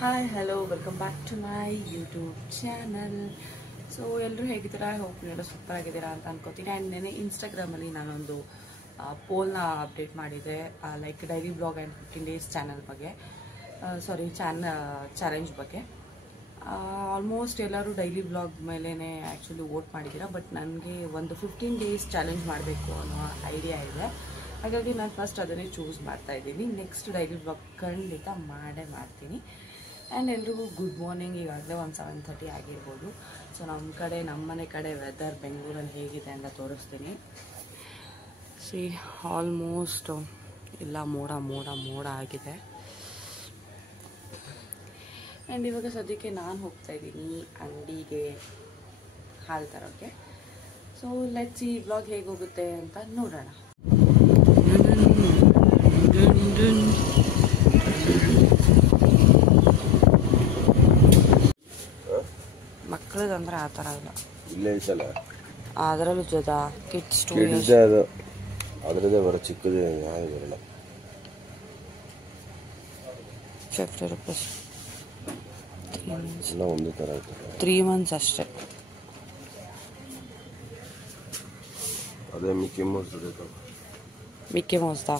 Hi hello welcome back to my YouTube channel. So ಎಲ್ಲರೂ ಹೇಗಿದ್ದೀರಾ? Hope ಎಲ್ಲರೂ super ಆಗಿದ್ದೀರಾ ಅಂತ ಅನ್ಕೋತೀನಿ. ಆ್ಯಂಡ್ ನೆನೆ ಇನ್ಸ್ಟಾಗ್ರಾಮಲ್ಲಿ ನಾನೊಂದು ಪೋಲ್ನ ಅಪ್ಡೇಟ್ ಮಾಡಿದೆ, like daily blog and 15 days channel ಬಗ್ಗೆ, ಚಾಲೆಂಜ್ ಬಗ್ಗೆ. ಆಲ್ಮೋಸ್ಟ್ ಎಲ್ಲರೂ ಡೈಲಿ ಬ್ಲಾಗ್ ಮೇಲೇ ಆ್ಯಕ್ಚುಲಿ ವೋಟ್ ಮಾಡಿದ್ದೀರಾ. ಬಟ್ ನನಗೆ ಒಂದು 15 days ಚಾಲೆಂಜ್ ಮಾಡಬೇಕು ಅನ್ನೋ ಐಡಿಯಾ ಇದೆ. ಹಾಗಾಗಿ ನಾನು ಫಸ್ಟ್ ಅದನ್ನೇ ಚೂಸ್ ಮಾಡ್ತಾ ಇದ್ದೀನಿ. ನೆಕ್ಸ್ಟ್ ಡೈಲಿ ಬ್ಲಾಗ್ ಖಂಡಿತ ಮಾಡೇ ಮಾಡ್ತೀನಿ. ಆ್ಯಂಡ್ ಎಲ್ರಿಗೂ ಗುಡ್ ಮಾರ್ನಿಂಗ್. ಈಗಾಗಲೇ ಒಂದು 7:30 ಆಗಿರ್ಬೋದು. ಸೊ ನಮ್ಮ ಮನೆ ಕಡೆ ವೆದರ್ ಬೆಂಗಳೂರಲ್ಲಿ ಹೇಗಿದೆ ಅಂತ ತೋರಿಸ್ತೀನಿ. ಸಿ ಆಲ್ಮೋಸ್ಟ್ ಎಲ್ಲ ಮೋಡ ಆಗಿದೆ. ಆ್ಯಂಡ್ ಇವಾಗ ಸದ್ಯಕ್ಕೆ ನಾನು ಹೋಗ್ತಾ ಇದ್ದೀನಿ ಅಂಗಡಿಗೆ ಹಾಲು ತರೋಕ್ಕೆ. ಸೊ ಲೆಟ್ಸ್ ಈ ವ್ಲಾಗ್ ಹೇಗೆ ಹೋಗುತ್ತೆ ಅಂತ ನೋಡೋಣ. ಮಕ್ಕಳದಂದ್ರೆ ಆ ಥರ ಇಲ್ಲ, ಇಲ್ಲೇ ಐತಲ್ಲ ಅದರಲ್ಲೂ ಜೊತೆ ಕಿಡ್ಸ್ ಅದು ಅದರದೇ ಬರೋ ಚಿಕ್ಕದೇ ಯಾವುದು ಬರಲ್ಲ. 50 rupees ಎಲ್ಲ ಒಂದೇ ಥರ ಆಯ್ತು. 3 months ಅಷ್ಟೇ. ಅದೇ ಮಿಕ್ಕಿ ಮೌಸ್ದಾ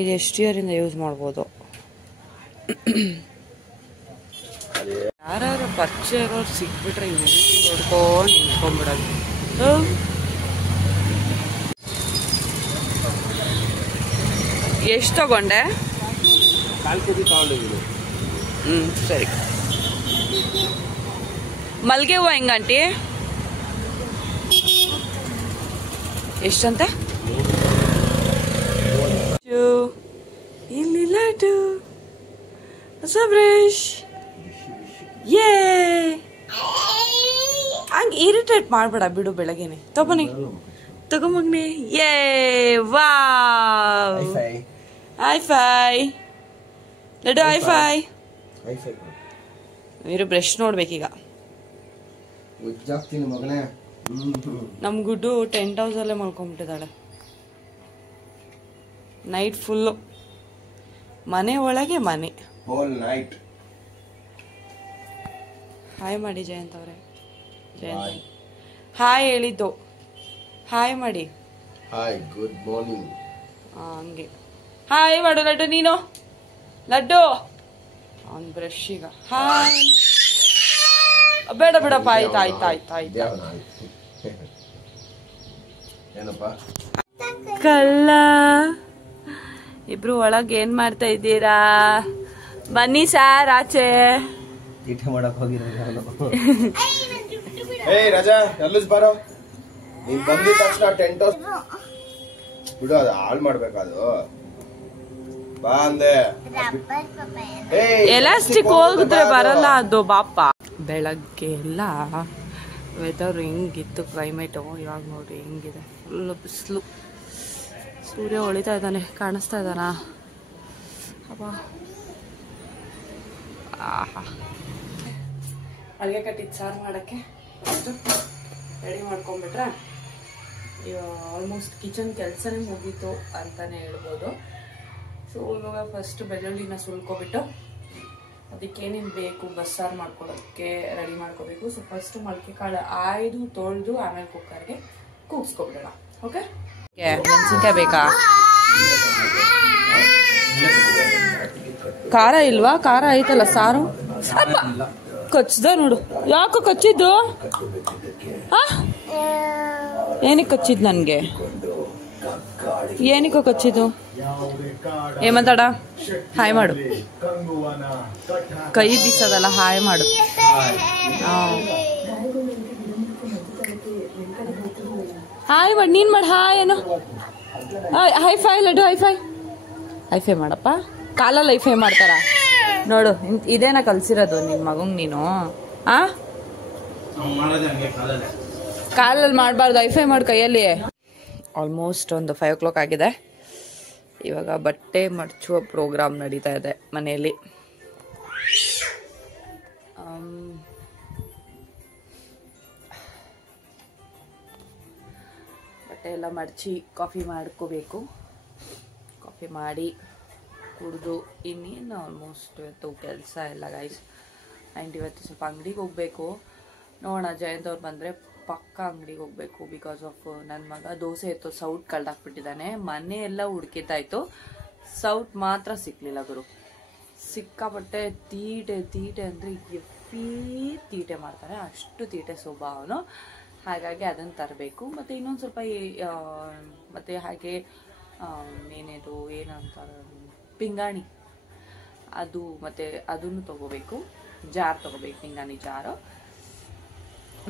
ಇದು ಎಷ್ಟು ಇಯರಿಂದ ಯೂಸ್ ಮಾಡ್ಬೋದು? ಯಾರು ಪರಿಚಯ ಇರೋರು ಸಿಕ್ಬಿಟ್ರೆ ನೋಡ್ಕೊಂಡು ನಿಂತ್ಕೊಂಡ್ಬಿಡೋದು. ಎಷ್ಟು ತಗೊಂಡೆ? 4 kg ತಗೊಂಡಿದ್ದೀನಿ. ಸರಿ. ಮಲ್ಲಿಗೆ ಹೂವು ಹೆಂಗಂಟಿ? ಎಷ್ಟಂತೆ? ಇಲ್ಲಿ ಲಡ್ಡು ಸಬ್ರೇಶ್ ಯೇ ಹಂಗೆ ಇರಿಟೇಟ್ ಮಾಡಬೇಡ ಬಿಡು. ಬೆಳಗ್ಗೆನೆ ತಗೊಂಬಗ್ನಿ. ಯೇ ವಾವ್ ಹೈ-ಫೈ ಲಡ್ಡು ಹೈ-ಫೈ. ಇರು ಬ್ರಷ್ ನೋಡ್ಬೇಕೀಗ. ನಮ್ ಗುಡ್ಡು ಟೆಂಟ್ ಹೌಸಲ್ಲೇ ಮಲ್ಕೊಂಡ್ಬಿಟ್ಟಿದ್ದಾಳೆ. ನೈಟ್ ಫುಲ್ಲು ಮನೆ ಒಳಗೆ ಮನೆ. ಹಾಯ್ ಮಾಡಿ ಜಯಂತ್ ಅವರೇ. ಜಯಂತ್ ಹಾಯ್ ಹೇಳಿದ್ದು. ಹಾಯ್ ಮಾಡಿ. Hi good morning. ಹಂಗೆ ಹಾಯ್ ಮಾಡು ಲಡ್ಡು. ನೀನು ಲಡ್ಡು ಅವ್ನು ಬ್ರಷ್ ಈಗ. ಹಾಯ್ ಬೇಡ ಬಿಡಪ್ಪ. ಆಯ್ತು. ಏನಪ್ಪ ಕಳ್ಳ ಇಬ್ರು ಒಳಗೆ ಏನ್ ಮಾಡ್ತಾ ಇದ್ದೀರಾ? ಬನ್ನಿ ಸಾರ್ ಆಚೆ. ಮಾಡಕ್ ರಜಾ ಎಲ್ಲಿಸ್ ಬರೋ. ನೀನ್ ಬಂದಿದ ತಕ್ಷಣ ಟೆಂಟ್ ಹೌಸ್ ಬಿಡು, ಅದು ಹಾಳು ಮಾಡ್ಬೇಕಾದು. ಬಾ ಅಂದೆ. ಎಲಾಸ್ಟಿಕ್ ಹೋಗಿದ್ರೆ ಬರಲ್ಲ ಅದು. ಬಾಪ ಬೆಳಗ್ಗೆ ಎಲ್ಲ ವೆದರ್ ಹೆಂಗಿತ್ತು ಕ್ಲೈಮೇಟು. ಇವಾಗ ನೋಡಿ ಹೆಂಗಿದೆ, ಫುಲ್ ಬಿಸಿಲು. ಸೂರ್ಯ ಹೊಳಿತಾ ಇದ್ದಾನೆ, ಕಾಣಿಸ್ತಾ ಇದ್ದಾನ? ಅಪ್ಪ ಅಲ್ಲಿಗೆ ಕಟ್ಟಿದ್ದು ಸಾರು ಮಾಡೋಕ್ಕೆ ಫಸ್ಟು ರೆಡಿ ಮಾಡ್ಕೊಂಡ್ಬಿಟ್ರೆ ಆಲ್ಮೋಸ್ಟ್ ಕಿಚನ್ ಕೆಲಸನೇ ಮುಗೀತು ಅಂತಲೇ ಹೇಳ್ಬೋದು. ಸೊ ಇವಾಗ ಫಸ್ಟ್ ಬೆಳ್ಳುಳ್ಳಿನ ಸುಲ್ಕೊಬಿಟ್ಟು ಅದಕ್ಕೇನೇನು ಬೇಕು ಬಸ್ಸಾರು ಮಾಡ್ಕೊಳ್ಳೋಕ್ಕೆ ರೆಡಿ ಮಾಡ್ಕೋಬೇಕು. ಸೊ ಫಸ್ಟ್ ಮೊಳಕೆ ಕಾಳು ಆಯ್ದು ತೊಳೆದು ಆಮೇಲೆ ಕುಕ್ಕರ್ಗೆ ಕೂಗಿಸ್ಕೊಬಿಡೋಣ. ಓಕೆ. ಮೆಣಸಿನ್ಕಾಯಿ ಬೇಕಾ? ಖಾರ ಇಲ್ವಾ? ಖಾರ ಐತಲ್ಲ ಸಾರು. ಕಚ್ದ ನೋಡು. ಯಾಕೋ ಕಚ್ಚಿದ್ದು? ಏನಕ್ಕೆ ಕಚ್ಚಿದ್? ನನಗೆ ಏನಕ್ಕೋ ಕಚ್ಚಿದ್ದು? ಏಮಂತಾಡ? ಹಾಯ್ ಮಾಡು. ಕೈ ಬೀಸೋದಲ್ಲ, ಹಾಯ್ ಮಾಡು. ಹಾಯ್ ಮಾಡಿ. ನೀನ್ ಮಾಡಿ ಹಾಯ್ ಏನು? ಹೈ-ಫೈ ಲಡ್ಡು. ಹೈ-ಫೈ ಮಾಡಪ್ಪ. ಕಾಲಲ್ಲಿ ಹೈ-ಫೈ ಮಾಡ್ತಾರ ನೋಡು. ಇದೇನ ಕಲ್ಸಿರೋದು ನಿನ್ ಮಗಂಗ್ ನೀನು? ಕಾಲಲ್ಲಿ ಮಾಡಬಾರ್ದು, ಹೈ-ಫೈ ಮಾಡು ಕೈಯಲ್ಲಿ. ಆಲ್ಮೋಸ್ಟ್ ಒಂದು 5 o'clock ಆಗಿದೆ. ಇವಾಗ ಬಟ್ಟೆ ಮಡಚುವ ಪ್ರೋಗ್ರಾಮ್ ನಡೀತಾ ಇದೆ ಮನೆಯಲ್ಲಿ. ಬಟ್ಟೆ ಎಲ್ಲ ಮಡಚಿ ಕಾಫಿ ಮಾಡ್ಕೋಬೇಕು. ಕಾಫಿ ಮಾಡಿ ಕುಡಿದು ಇನ್ನೇನು ಆಲ್ಮೋಸ್ಟ್ ಇವತ್ತು ಕೆಲಸ ಎಲ್ಲ ಗೈಸ್. ಆ್ಯಂಡ್ ಇವತ್ತು ಸ್ವಲ್ಪ ಅಂಗಡಿಗೆ ಹೋಗಬೇಕು. ನೋಡೋಣ, ಜಯಂತ್ ಅವ್ರು ಬಂದರೆ ಪಕ್ಕ ಅಂಗಡಿಗೆ ಹೋಗಬೇಕು. ಬಿಕಾಸ್ ಆಫ್ ನನ್ನ ಮಗ ದೋಸೆ ಇತ್ತು, ಸೌಟ್ ಕಳ್ದಾಕ್ಬಿಟ್ಟಿದ್ದಾನೆ. ಮನೆ ಎಲ್ಲ ಹುಡುಕಿದ್ದಾಯ್ತು, ಸೌಟ್ ಮಾತ್ರ ಸಿಕ್ಕಲಿಲ್ಲ ಗುರು. ಸಿಕ್ಕಾಪಟ್ಟೆ ತೀಟೆ ಅಂದರೆ ಎಫ್ಫೀ ತೀಟೆ ಮಾಡ್ತಾರೆ, ಅಷ್ಟು ತೀಟೆ ಸ್ವಭಾವನು. ಹಾಗಾಗಿ ಅದನ್ನು ತರಬೇಕು. ಮತ್ತು ಇನ್ನೊಂದು ಸ್ವಲ್ಪ ಮತ್ತು ಹಾಗೆ ಏನಂತಾರೆ ಪಿಂಗಾಣಿ, ಅದು ಮತ್ತು ಅದನ್ನು ತೊಗೋಬೇಕು. ಜಾರ್ ತೊಗೋಬೇಕು, ಪಿಂಗಾಣಿ ಜಾರು.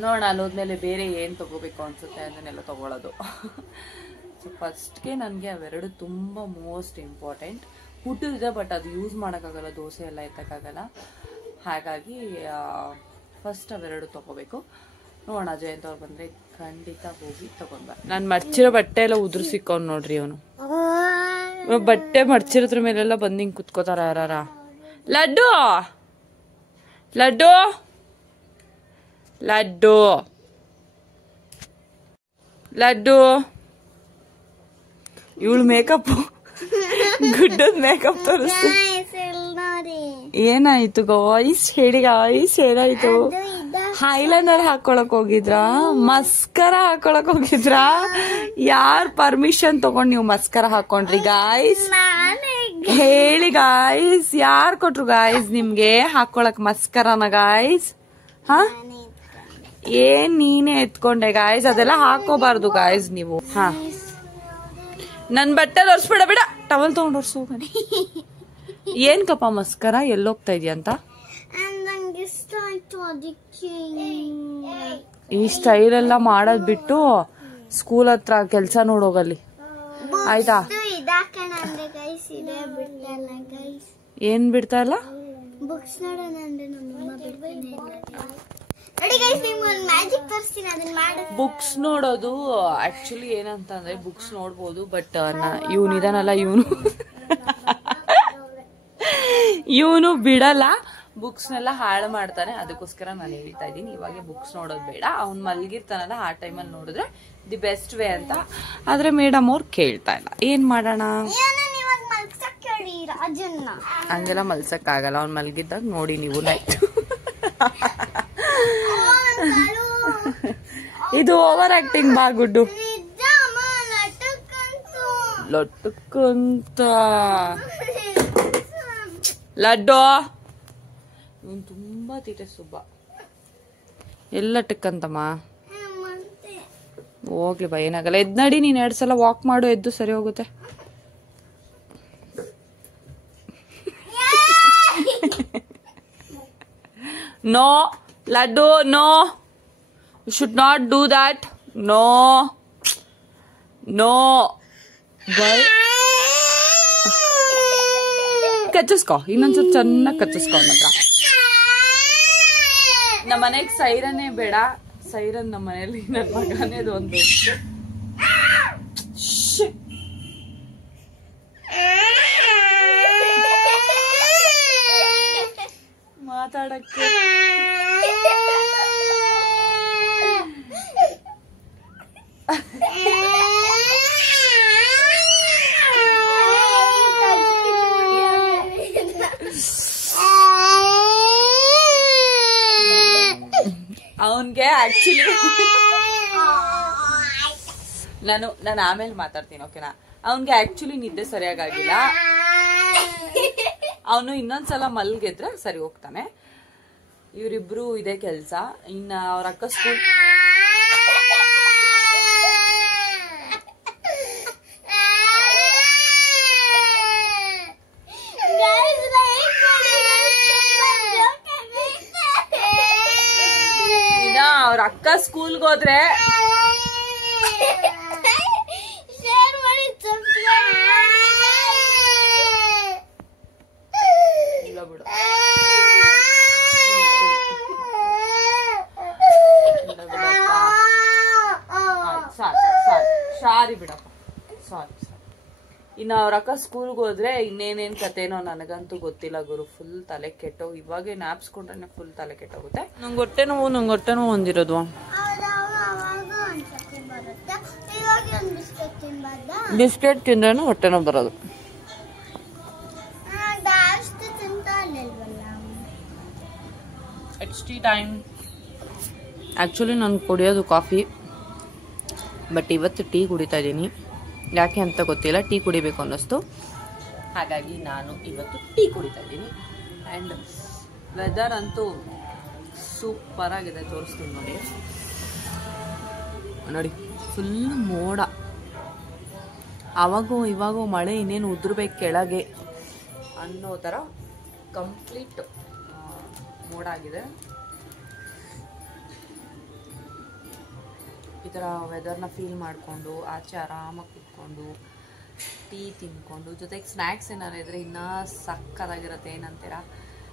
ನೋಡೋಣ ಅಲ್ಲೋದ್ಮೇಲೆ ಬೇರೆ ಏನು ತೊಗೋಬೇಕು ಅನಿಸುತ್ತೆ ಅದನ್ನೆಲ್ಲ ತೊಗೊಳ್ಳೋದು. ಸೊ ಫಸ್ಟ್ಗೆ ನನಗೆ ಅವೆರಡು ತುಂಬ ಮೋಸ್ಟ್ ಇಂಪಾರ್ಟೆಂಟ್. ಹುಟ್ಟು ಇದೆ, ಬಟ್ ಅದು ಯೂಸ್ ಮಾಡೋಕ್ಕಾಗಲ್ಲ, ದೋಸೆ ಎಲ್ಲ ಎತ್ತಕ್ಕಾಗಲ್ಲ. ಹಾಗಾಗಿ ಫಸ್ಟ್ ಅವೆರಡು ತೊಗೋಬೇಕು. ನೋಡೋಣ, ಜಯಂತ್ ಅವ್ರು ಬಂದರೆ ಖಂಡಿತ ಹೋಗಿ ತೊಗೊಂಡ್ಬ. ನಾನು ಮಡ್ಚಿರೋ ಬಟ್ಟೆ ಎಲ್ಲ ಉದುರ್ಸಿಕ್ಕೊಂಡು ನೋಡ್ರಿ ಅವನು. ಬಟ್ಟೆ ಮಡ್ಚಿರೋದ್ರ ಮೇಲೆಲ್ಲ ಬಂದು ಹಿಂಗೆ ಕುತ್ಕೋತಾರ ಯಾರ. ಲಡ್ಡು ಲಡ್ಡು ಲಡ್ಡು ಲಡ್ಡು ಇವಳು ಮೇಕಪ್, ಗುಡ್ಡದ ಮೇಕಪ್ ತೋರಿಸ್ತು. ಏನಾಯ್ತು ಗಾಯ್ಸ್ ಹೇಳಿ ಗಾಯ್ಸ್, ಏನಾಯ್ತು? ಹೈಲೈನರ್ ಹಾಕೊಳಕ್ ಹೋಗಿದ್ರಾ? ಮಸ್ಕರ ಹಾಕೊಳಕ್ ಹೋಗಿದ್ರಾ? ಯಾರ್ ಪರ್ಮಿಷನ್ ತಗೊಂಡ್ ನೀವು ಮಸ್ಕರ ಹಾಕೊಂಡ್ರಿ ಗಾಯ್ಸ್? ಹೇಳಿ ಗಾಯ್ಸ್, ಯಾರ್ ಕೊಟ್ರು ಗಾಯ್ಸ್ ನಿಮ್ಗೆ ಹಾಕೊಳಕ್ ಮಸ್ಕರನ ಗಾಯ್ಸ್? ಹಾ, ಏನ್ ನೀನೇ ಎತ್ಕೊಂಡೆ ಗಾಯ್ಸ್? ಅದೆಲ್ಲ ಹಾಕೋಬಾರ್ದು ಗಾಯ್ಸ್ ನೀವು. ಹಾ, ನನ್ ಬಟ್ಟೆ ಒರ್ಸ್ಬೇಡ, ಬಿಡ ಟವಲ್ ತಗೊಂಡ್ ಒರ್ಸು. ಏನ್ ಕಪ್ಪ ಮಸ್ಕರ ಎಲ್ಲೋಗ್ತಾ ಇದೆಯಾ ಅಂತ? ಈ ಸ್ಟೈಲ್ ಎಲ್ಲ ಮಾಡೋದ್ ಬಿಟ್ಟು ಸ್ಕೂಲ್ ಹತ್ರ ಕೆಲ್ಸ ನೋಡೋಗಲ್ಲಿ, ಆಯ್ತಾ? ಏನ್ ಬಿಡ್ತಾ ಇಲ್ಲ? ಬುಕ್ಸ್ ನೋಡೋದು ಆಕ್ಚುಲಿ ಏನಂತಂದ್ರೆ ಬುಕ್ಸ್ ನೋಡ್ಬೋದು, ಬಟ್ ಇವನಿದಾನಲ್ಲ ಇವನು ಬಿಡಲ್ಲ, ಬುಕ್ಸ್ನೆಲ್ಲ ಹಾಳು ಮಾಡ್ತಾನೆ. ಅದಕ್ಕೋಸ್ಕರ ನಾನು ಹೇಳ್ತಾ ಇದ್ದೀನಿ, ಇವಾಗ ಬುಕ್ಸ್ ನೋಡೋದು ಬೇಡ, ಅವ್ನು ಮಲ್ಗಿರ್ತಾನಲ್ಲ ಆ ಟೈಮಲ್ಲಿ ನೋಡಿದ್ರೆ ದಿ ಬೆಸ್ಟ್ ವೇ ಅಂತ. ಆದ್ರೆ ಮೇಡಮ್ ಅವ್ರು ಕೇಳ್ತಾ ಇಲ್ಲ, ಏನ್ ಮಾಡೋಣ? ಹಂಗೆಲ್ಲ ಮಲ್ಸಕ್ ಆಗಲ್ಲ, ಅವ್ನು ಮಲ್ಗಿದ್ದಾಗ ನೋಡಿ ನೀವು. ನೈಟ್ ಇದು ಓವರ್ ಆಕ್ಟಿಂಗ್ ಬಾ ಗುಡ್ಡು. ಲೊಟ್ಟಕ್ಕಂತ ಲಡ್ಡು ಇವನು ತುಂಬಾ ತೀಟೆ ಸುಬ್ಬ. ಎಲ್ಲ ಟಕ್ಕಂತಮ್ಮ ಹೋಗ್ಲಿ ಬಾ, ಏನಾಗಲ್ಲ. ಎದ್ ನಡಿ, ನೀನ್ 2 ಸಲ ವಾಕ್ ಮಾಡು, ಎದ್ದು ಸರಿ ಹೋಗುತ್ತೆ. No Laddu, no, you should not do that. No no, ಬೈ ಕಚ್ಚಿಸ್ಕೊ, ಇನ್ನೊಂದ್ಸಲ ಚೆನ್ನಾಗಿ ಕಚ್ಚಿಸ್ಕೊ. ಮಾತ್ರ ನಮ್ಮ ಮನೆಗೆ ಸೈರನ್ನೇ ಬೇಡ, ಸೈರನ್ ನಮ್ಮ ಮನೇಲಿ ನನ್ನ ಮಗನೇದು ಒಂದು. ಮಾತಾಡಕ್ಕೆ ಅವನ್ಗೆ ಆಕ್ಚುಲಿ ನಾನು ಆಮೇಲೆ ಮಾತಾಡ್ತೀನಿ, ಓಕೆನಾ? ಅವನ್ಗೆ ಆಕ್ಚುಲಿ ನಿದ್ದೆ ಸರಿಯಾಗಿಲ್ಲ. ಅವನು ಇನ್ನೊಂದ್ಸಲ ಮಲ್ಗಿದ್ರೆ ಸರಿ ಹೋಗ್ತಾನೆ. ಇವರಿಬ್ರು ಇದೇ ಕೆಲ್ಸ. ಇನ್ನ ಅವ್ರ ಅಕ್ಕ ಸ್ಕೂಲ್ ಅವ್ರ ಅಕ್ಕ ಸ್ಕೂಲ್ಗೆ ಹೋದ್ರೆ ಇಲ್ಲ ಬಿಡು, ಸಾರಿ ಬಿಡಪ್ಪ, ಸಾರಿ. ಇನ್ನು ಅವ್ರ ಅಕ್ಕ ಸ್ಕೂಲ್ಗೆ ಹೋದ್ರೆ ಇನ್ನೇನೇನ್ ಕತೆನೋ ನನಗಂತೂ ಗೊತ್ತಿಲ್ಲ ಗುರು. ಫುಲ್ ತಲೆ ಕೆಟ್ಟೋ, ಇವಾಗೆ ನ್ಯಾಪ್ಸ್ಕೊಂಡ್ರೆ ಫುಲ್ ತಲೆ ಕೆಟ್ಟೋಗುತ್ತೆ. ನಂಗೆ ಹೊಟ್ಟೆ ನೋವು ಹೊಂದಿರೋದು. ಬಿಸ್ಕೆಟ್ ತಿಂದ್ರೇನು ಹೊಟ್ಟೆ ನೋವು ಬರೋದು. It's tea time. ಆ್ಯಕ್ಚುಲಿ ನಾನು ಕುಡಿಯೋದು ಕಾಫಿ, ಬಟ್ ಇವತ್ತು ಟೀ ಕುಡಿತಾ ಇದ್ದೀನಿ. ಯಾಕೆ ಅಂತ ಗೊತ್ತಿಲ್ಲ, ಟೀ ಕುಡಿಬೇಕು ಅನ್ನಿಸ್ತು, ಹಾಗಾಗಿ ನಾನು ಇವತ್ತು ಟೀ ಕುಡಿತಾ ಇದ್ದೀನಿ. ಆ್ಯಂಡ್ ವೆದರ್ ಅಂತೂ ಸೂಪರಾಗಿದೆ, ತೋರಿಸ್ತೀನಿ ನೋಡಿ. ನೋಡಿ ಫುಲ್ ಮೋಡ, ಅವಾಗೂ ಇವಾಗೂ ಮಳೆ ಇನ್ನೇನು ಉದುರ್ಬೇಕು ಕೆಳಗೆ ಅನ್ನೋ ಥರ ಕಂಪ್ಲೀಟ್ ಮೋಡ ಆಗಿದೆ. ಈ ಥರ ವೆದರ್ನ ಫೀಲ್ ಮಾಡಿಕೊಂಡು ಆಚೆ ಆರಾಮಾಗಿ ಕೂತ್ಕೊಂಡು ಟೀ ತಿನ್ಕೊಂಡು ಜೊತೆಗೆ ಸ್ನ್ಯಾಕ್ಸ್ ಏನಾರು ಇದ್ರೆ ಇನ್ನೂ ಸಕ್ಕತ್ತಾಗಿರುತ್ತೆ. ಏನಂತೀರಾ?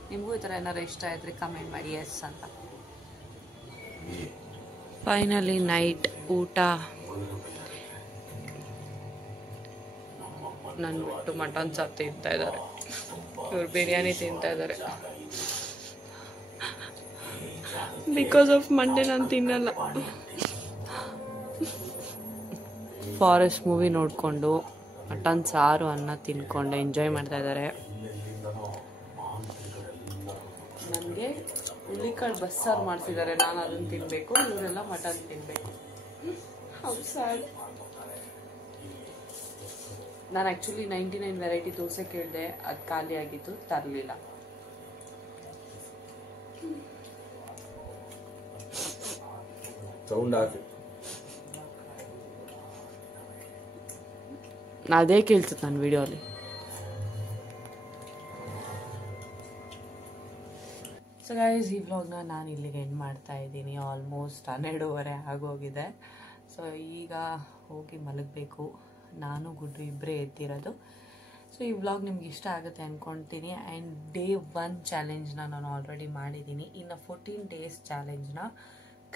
ನಿಮಗೂ ಈ ಥರ ಏನಾರು ಇಷ್ಟ ಇದ್ರೆ ಕಮೆಂಟ್ ಮಾಡಿ ಎಸ್ ಅಂತ. ಫೈನಲಿ ನೈಟ್ ಊಟ ನನ್ನ ಬಿಟ್ಟು ಮಟನ್ ಸಾರು ತಿಂತಾ ಇದ್ದಾರೆ, ಇವ್ರು ಬಿರಿಯಾನಿ ತಿಂತಾ ಇದ್ದಾರೆ. ಬಿಕಾಸ್ ಆಫ್ ಮಂಡೇ ನಾನು ತಿನ್ನಲ್ಲ. ಫಾರೆಸ್ಟ್ ಮೂವಿ ನೋಡಿಕೊಂಡು ಮಟನ್ ಸಾರು ಅನ್ನ ತಿನ್ಕೊಂಡು ಎಂಜಾಯ್ ಮಾಡ್ತಾ ಇದ್ದಾರೆ. ನನಗೆ ಹುಳ್ಳಿಕಾಳು ಬಸ್ಸಾರು ಮಾಡಿಸಿದ್ದಾರೆ, ನಾನು ಅದನ್ನು ತಿನ್ನಬೇಕು, ಇವರೆಲ್ಲ ಮಟನ್ ತಿನ್ನಬೇಕು. ಹೌದು ಸ್ಯಾಡ್. ನಾನು ಆ್ಯಕ್ಚುಲಿ 99 ವೆರೈಟಿ ದೋಸೆ ಕೇಳಿದೆ, ಅದು ಖಾಲಿ ಆಗಿತ್ತು, ತರಲಿಲ್ಲ. ಅದೇ ಕೇಳ್ತದೆ ನನ್ನ ವಿಡಿಯೋಲಿ. ಸೊ ಗೈಸ್, ಈ ವ್ಲಾಗ್ನ ನಾನು ಇಲ್ಲಿಗೆ ಎಂಡ್ ಮಾಡ್ತಾ ಇದ್ದೀನಿ. ಆಲ್ಮೋಸ್ಟ್ 12:30 ಆಗೋಗಿದೆ. ಸೊ ಈಗ ಹೋಗಿ ಮಲಗಬೇಕು. ನಾನು ಗುಡ್ಡು ಇಬ್ಬರೇ ಎದ್ದಿರೋದು. ಸೊ ಈ ವ್ಲಾಗ್ ನಿಮ್ಗೆ ಇಷ್ಟ ಆಗುತ್ತೆ ಅಂದ್ಕೊಳ್ತೀನಿ. ಆ್ಯಂಡ್ ಡೇ 1 ಚಾಲೆಂಜ್ನ ನಾನು ಆಲ್ರೆಡಿ ಮಾಡಿದ್ದೀನಿ. ಇನ್ನು 14 ಡೇಸ್ ಚಾಲೆಂಜ್ನ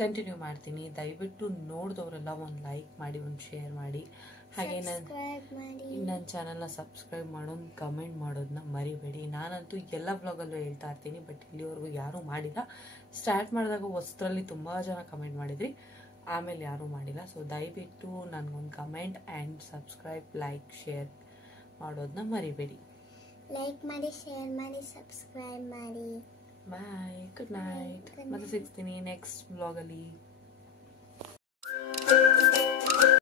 ಕಂಟಿನ್ಯೂ ಮಾಡ್ತೀನಿ. ದಯವಿಟ್ಟು ನೋಡಿದವರೆಲ್ಲ ಒಂದು ಲೈಕ್ ಮಾಡಿ, ಒಂದು ಶೇರ್ ಮಾಡಿ, ಹಾಗೆ ನನ್ನ ಚಾನಲ್ನ ಸಬ್ಸ್ಕ್ರೈಬ್ ಮಾಡೋದು, ಕಮೆಂಟ್ ಮಾಡೋದನ್ನ ಮರಿಬೇಡಿ. ನಾನಂತೂ ಎಲ್ಲ ವ್ಲಾಗಲ್ಲೂ ಹೇಳ್ತಾ ಇರ್ತೀನಿ, ಬಟ್ ಇಲ್ಲಿವರೆಗೂ ಯಾರೂ ಮಾಡಿಲ್ಲ. ಸ್ಟಾರ್ಟ್ ಮಾಡಿದಾಗ ಹೊಸದ್ರಲ್ಲಿ ತುಂಬ ಜನ ಕಮೆಂಟ್ ಮಾಡಿದ್ರಿ, ಆಮೇಲೆ ಯಾರೂ ಮಾಡಿಲ್ಲ. ಸೊ ದಯವಿಟ್ಟು ನನಗೊಂದು comment and subscribe, like, share ಮಾಡೋದನ್ನ ಮರಿಬೇಡಿ. ಲೈಕ್ ಮಾಡಿ, ಶೇರ್ ಮಾಡಿ, ಸಬ್ಸ್ಕ್ರೈಬ್ ಮಾಡಿ. ಬಾಯ್, ಗುಡ್ ನೈಟ್. ಮತ್ತೆ ಸಿಗ್ತೀನಿ ನೆಕ್ಸ್ಟ್ ವ್ಲಾಗಲ್ಲಿ.